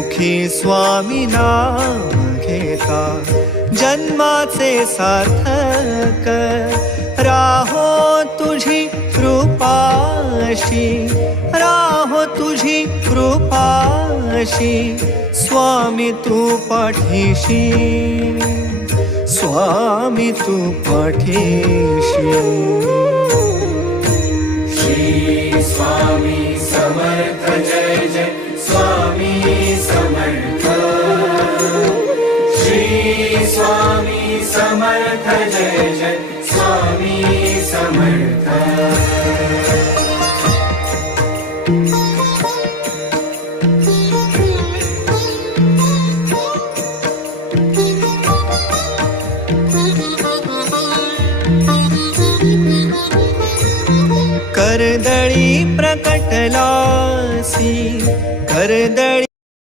मुखी स्वामी नाम घेता जन्माचे सार्थक राहो तुझी कृपाशी राहो तुझी कृपाशी स्वामी तू पाठीशी स्वामी तू पाठीशी श्री स्वामी समर्थ जय जय स्वामी समर्थ श्री स्वामी समर्थ जय जय स्वामी समर्थ करदळी प्रकटलासी करदळी